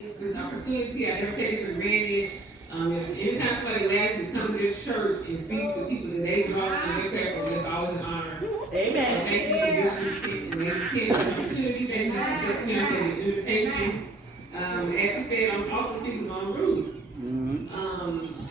This opportunity, I never take it for granted. Anytime somebody allows you to come to their church and speak to people that they draw and their people, it's always an honor. Amen. So thank you to Bishop King and Lady King for the opportunity. Thank you to Sister Kim for the invitation. As she said, I'm also speaking on Ruth.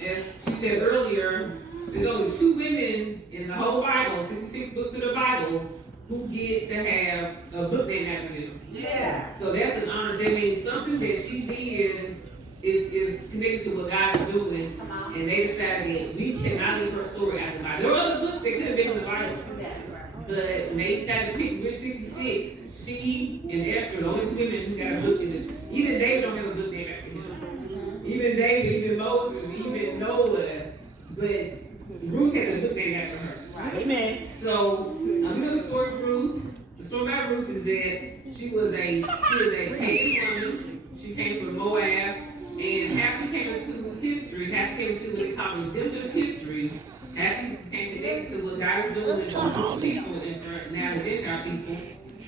As she said earlier, there's only 2 women in the whole Bible, 66 books of the Bible, who get to have a book named after them. Yeah. So that's an honor. That means something that she did is connected to what God is doing. And they decided that we cannot leave her story out of the Bible. There were other books that could have been in the Bible. But when they decided to pick which 66, she and Esther, the only 2 women who got a book in it. Even David don't have a book named after him. Even David, even Moses, even Noah. But Ruth had a book named after her. Right. Amen. So, you know the story of Ruth. The story about Ruth is that she was a pagan woman. She came from Moab, and how she came into history, how she came into what they call redemptive history, how she came connected to what God is doing for the Jewish people and for now the Gentile people,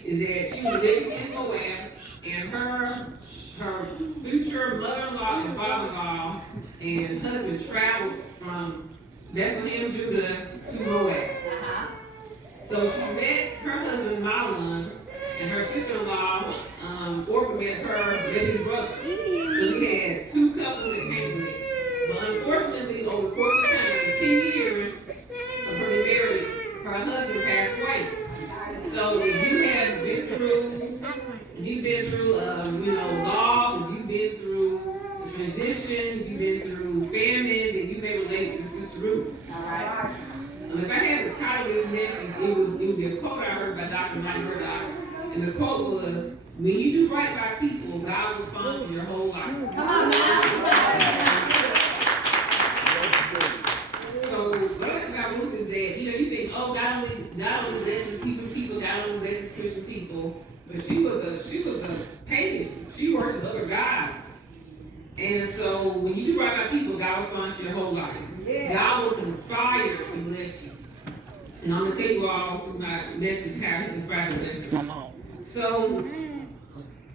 is that she was living in Moab, and her future mother-in-law and father-in-law and husband traveled from Bethlehem, Judah to Moab. So she met her husband Mahlon, and her sister-in-law Orpah met his brother. So we had 2 couples that came from it. But unfortunately, over the course of time, in 10 years of her being married, her husband passed away. So if you have been through, loss, if you've been through transition, if you've been through famine, then you may relate to Sister Ruth. All right. If I had the title of this message, it would be a quote I heard by Dr. Mike Murdoch. And the quote was, when you do right by people, God will sponsor your whole life. Come on now. So what I like about Ruth is that, you think, oh, God only blesses Hebrew people, God only blesses Christian people. But she was a pagan. She worshipped other gods. And so when you do right by people, God will sponsor your whole life. Yeah. God will conspire to bless you. And I'm going to tell you all through my message how he conspired to bless you. So,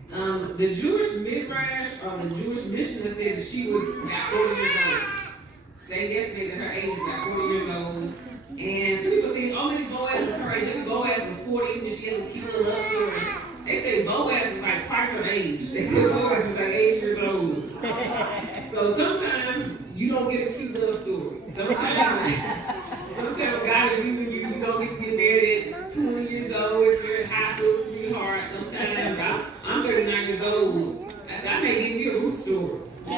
the Jewish midrash or the Jewish missionary said that she was about 40 years old. So they estimated her age about 40 years old. And some people think, oh, maybe Boaz was her age. Maybe Boaz was 40 and she had a cute little love story. They say Boaz was like twice her age. They said Boaz was like 80 years old. So sometimes you don't get a cute little story. Sometimes God is using you. You don't get to get married at 20 years old if you're a high school sweetheart. Sometimes I'm 39 years old. I may give you a Ruth story. I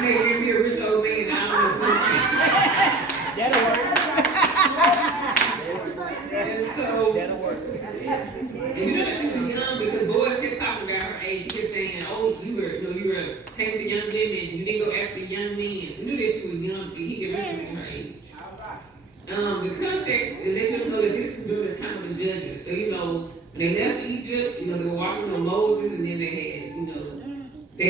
may give you a rich old man. I don't know. That'll work. And so, that'll work. And you know that she was young because Boaz kept talking about her age. She kept saying, "Oh, you were taking the young women. You didn't go after the young men." So knew that she was young because he could represent her age. The context lets you know that this is during the time of the judges. So when they left Egypt, they were walking with Moses, and then they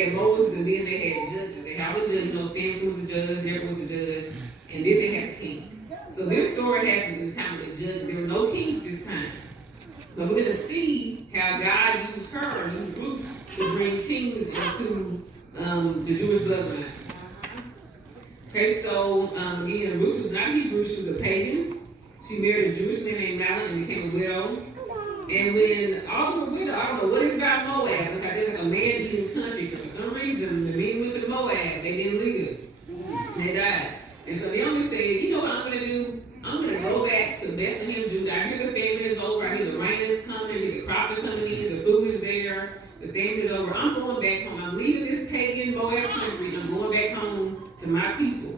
had Moses, and then they had judges. They had a judge. Samson was a judge, Deborah was a judge, and then they had kings. So this story happened in the time of the judges. There were no kings this time. But we're going to see how God used Ruth, to bring kings into the Jewish bloodline. Okay, so again, Ruth was not Hebrew, she was a pagan. She married a Jewish man named Mahlon and became a widow. And when all of the widow, I don't know what it's about Moab. It's like there's a man-eating country. For some reason, the men went to Moab. They didn't live. They died. And so Naomi said, you know what I'm going to do? I'm going to go back to Bethlehem, Judah. I hear the famine is over. I hear the rain is coming. I hear the crops are coming in. The food is there. The famine is over. I'm going back home. I'm leaving this pagan Moab country. I'm going back home to my people.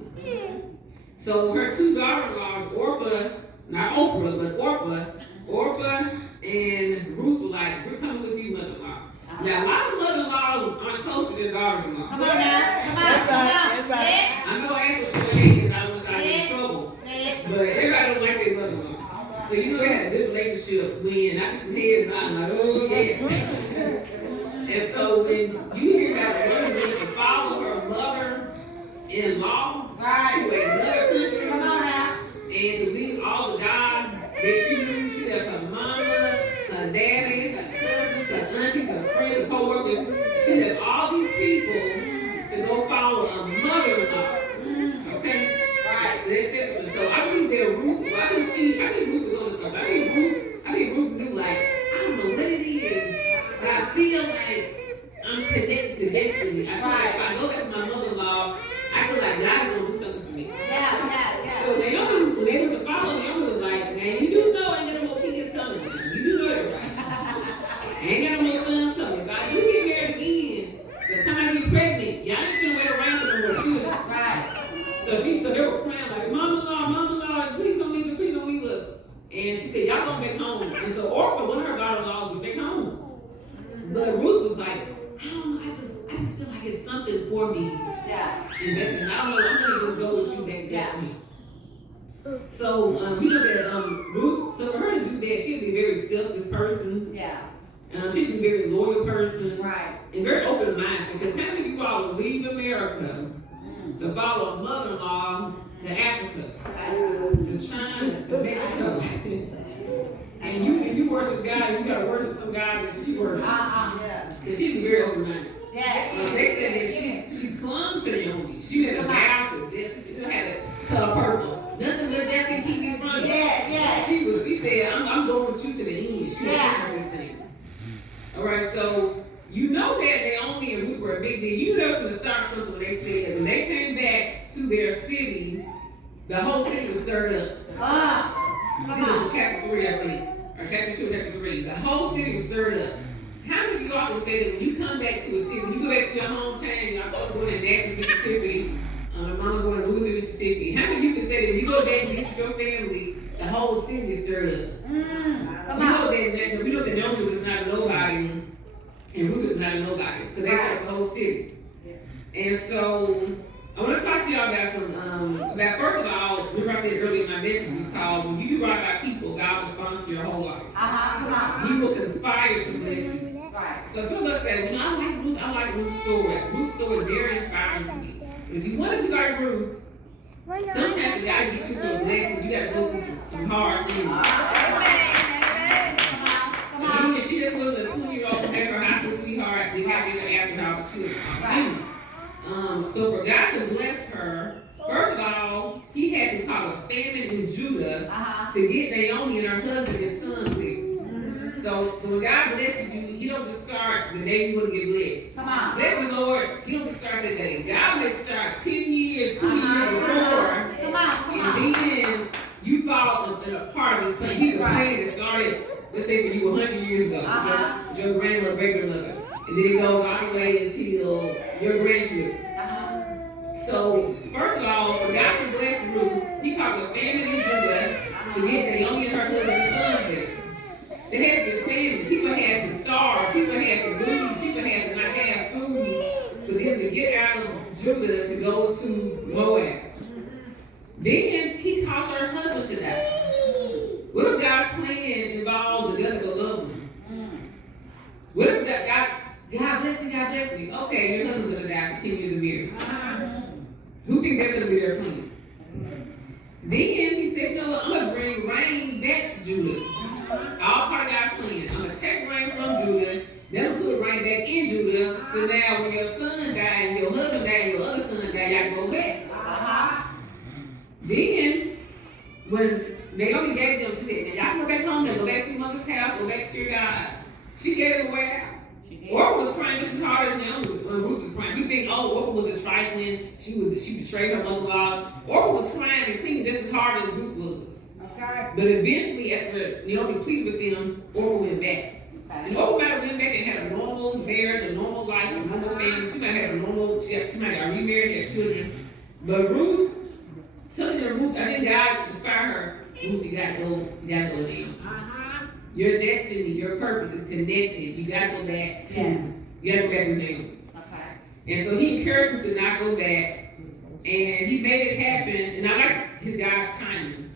So her 2 daughter-in-laws, Orpah and Ruth were like, we're coming with you, mother-in-law. Now, a lot of mother-in-laws aren't close to their daughters-in-law. Come on now. Come on. I'm going to ask for some hands. I don't want y'all to get in trouble. But everybody don't like their mother-in-law. So they had a good relationship when I see some heads and I'm like, oh, yes. And so when you hear about a woman being to follow her mother-in-law to another country, come on now, and to leave all the gods that she knew, she left her mama, her daddy, her cousins, her aunties, her friends, her co-workers. She I'm connected to destiny. I feel like if I go back to my mother-in-law, I feel like God is gonna do something for me. Yeah. So Naomi, when they went to follow, Naomi was like, "Man, you do know I ain't got no more kids coming. You do know that, right? I ain't got no more sons coming. If I do get married again, the time I get pregnant, y'all ain't gonna wait around for no more children." Right. So they were crying like, "Mama-in-law, please don't leave us, please don't leave us." And she said, "Y'all going back home." And so Orpah, one of her daughter-in-laws, went back home. But Ruth was like, "I don't know, I just feel like it's something for me." Yeah. And I don't know, I'm gonna just go with you back to that. So you know that Ruth, so for her to do that, she'd be a very selfless person. Yeah. She's a very loyal person. Right. And very open-minded, because how many people all would leave America to follow a mother-in-law to Africa, to China, to Mexico? And if you worship God, you gotta worship some God that she worships. So she was very open-minded. Yeah. They said that she clung to Naomi. She made a vow to death. She had a color purple. Nothing but death can keep me from you. Yeah. She said, I'm going with you to the end. She was saying this thing. All right, so you know that Naomi and Ruth were a big deal. You knew they was going to start something when they said when they came back to their city, the whole city was stirred up. This is chapter 3, I think. Or chapter 2, chapter 3. The whole city was stirred up. How many of you all can say that when you come back to a city, when you go back to your hometown, I'm going to Nashville, Mississippi, my mama going to Louisville, Mississippi. How many of you can say that when you go back and visit your family, the whole city is stirred up? So we know that Naomi was just not a nobody, and Ruth is not a nobody, because they served the whole city. And so I want to talk to y'all about about first of all, remember I said earlier my message was called, when you do right by people, God will sponsor your whole life. He will conspire to bless you. Right. So some of us say, I like Ruth's story. Ruth's story is very inspiring to me. But if you want to be like Ruth, sometimes you got to get you to a blessing. You got to go through some hard things. Again, she just wasn't a 20-year-old to make her high school sweetheart. They got to after her opportunity. So for God to bless her, first of all, he had to call a famine in Judah to get Naomi and her husband and sons there. So when God blesses you, he don't just start the day you want to get blessed. Bless the Lord, he don't just start that day. God may start 10 years, 20 years before, and then you fall in a part of his plan. He's a plan that started, let's say, for you 100 years ago, with your grandmother, great-grandmother. And then it goes all the way until your grandchildren. So, first of all, for God to bless Ruth, he called a famine in Judah to get Naomi and her husband and sons there. There had to be a famine. People had to starve. People had to lose. People had to not have food for them to get out of Judah to go to Moab. Then he caused her husband to die. What if God's plan involves the death of a loved one? What if God bless me. Okay, your husband's gonna die for 10 years of marriage. Who think that's gonna be their plan? Then he says, you know what, I'm gonna bring rain back to Judah. All part of God's plan. I'm gonna take rain from Judah, then I'm gonna put rain back in Judah. So now when your son died, and your husband died, and your other son died, y'all go back. Then when Naomi gave them, she said, now y'all go back home, now go back to your mother's house, go back to your God. She gave them away out. Orpah was crying just as hard as Naomi when Ruth was crying. You think, Orpah was a trifling, she betrayed her mother-in-law. Orpah was crying and pleading just as hard as Ruth was. Okay. But eventually, after Naomi pleaded with them, Orpah went back. Okay. And Orpah might have went back and had a normal marriage, a normal life, a normal family. She might have had a normal, she might have remarried, had children. But Ruth, something that Ruth, I think God inspired her. Ruth, you gotta go now. Your destiny, your purpose is connected. You gotta go back to, you gotta go back with Naomi. Okay. And so he encouraged her to not go back, and he made it happen. And I like his God's timing.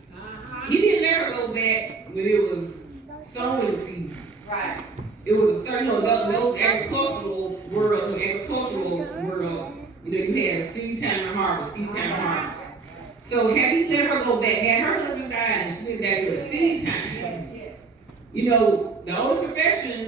He didn't let her go back when it was sowing season. Right. It was a certain, those agricultural world, you had a seed time and harvest, So had he let her go back, had her husband died and she went back to a seed time, the oldest profession